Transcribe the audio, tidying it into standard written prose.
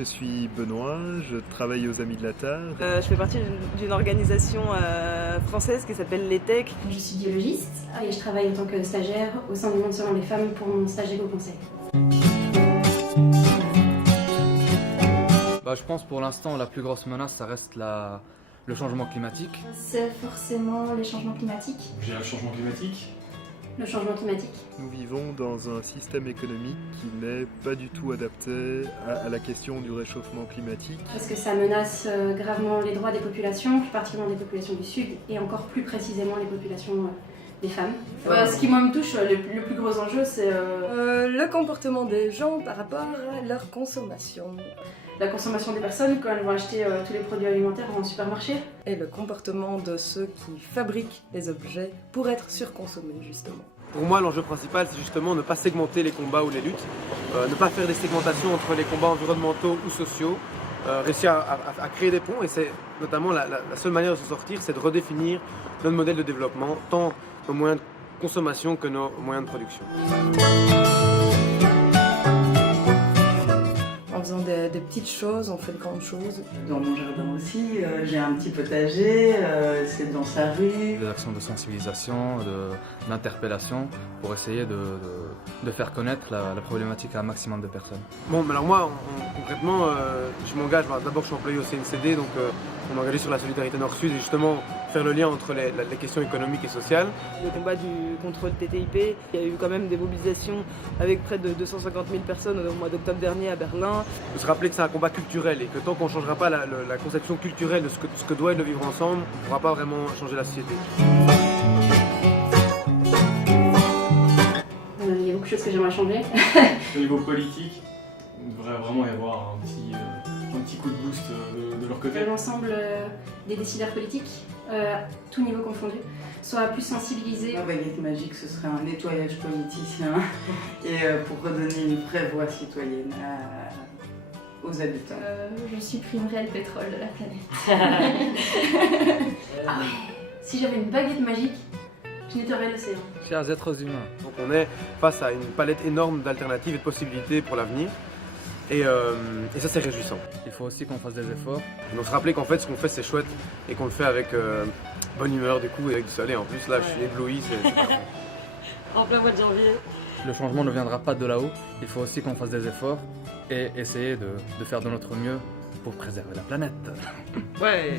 je suis Benoît, je travaille aux Amis de la Terre. Je fais partie d'une organisation française qui s'appelle l'ETEC. Je suis biologiste et je travaille en tant que stagiaire au sein du Monde selon les femmes pour mon stage éco-conseil. Je pense pour l'instant la plus grosse menace ça reste le changement climatique. C'est forcément les changements climatiques. J'ai le changement climatique. Le changement climatique. Nous vivons dans un système économique qui n'est pas du tout adapté à la question du réchauffement climatique. Parce que ça menace gravement les droits des populations, plus particulièrement des populations du Sud et encore plus précisément les populations des femmes. Ce qui moi me touche, le plus gros enjeu, c'est Le comportement des gens par rapport à leur consommation. la consommation des personnes quand elles vont acheter tous les produits alimentaires en supermarché. Et le comportement de ceux qui fabriquent les objets pour être surconsommés justement. Pour moi, l'enjeu principal, c'est justement ne pas segmenter les combats ou les luttes, ne pas faire des segmentations entre les combats environnementaux ou sociaux, réussir à créer des ponts. Et c'est notamment la seule manière de se sortir, c'est de redéfinir notre modèle de développement, tant nos moyens de consommation que nos moyens de production. En faisant des petites choses, on fait de grandes choses. Dans mon jardin aussi, j'ai un petit potager, c'est dans sa rue. Des actions de sensibilisation, d'interpellation pour essayer de faire connaître la problématique à un maximum de personnes. Bon, alors moi, concrètement, je m'engage, d'abord je suis employé au CNCD, donc on est engagé sur la solidarité Nord-Sud et justement faire le lien entre les questions économiques et sociales. Le combat contre le TTIP, il y a eu quand même des mobilisations avec près de 250 000 personnes au mois d'octobre dernier à Berlin. De se rappeler que c'est un combat culturel et que tant qu'on ne changera pas la conception culturelle de ce que doit être le vivre ensemble, on ne pourra pas vraiment changer la société. Il y a beaucoup de choses que j'aimerais changer. Au niveau politique, il devrait vraiment y avoir un petit coup de boost de leur côté. L'ensemble des décideurs politiques, tout niveau confondu, soient plus sensibilisés. Ma baguette magique, ce serait un nettoyage politicien et pour redonner une vraie voix citoyenne aux habitants. Je supprimerais le pétrole de la planète. Ah ouais. Si j'avais une baguette magique, je nettoierais l'océan. Chers êtres humains. Donc on est face à une palette énorme d'alternatives et de possibilités pour l'avenir. Et ça c'est réjouissant. Il faut aussi qu'on fasse des efforts. Donc se rappeler qu'en fait ce qu'on fait c'est chouette et qu'on le fait avec bonne humeur du coup et avec du soleil en plus. Là je suis ébloui, c'est parfait. En plein mois de janvier. Le changement ne viendra pas de là-haut. Il faut aussi qu'on fasse des efforts et essayer de faire de notre mieux pour préserver la planète. Ouais.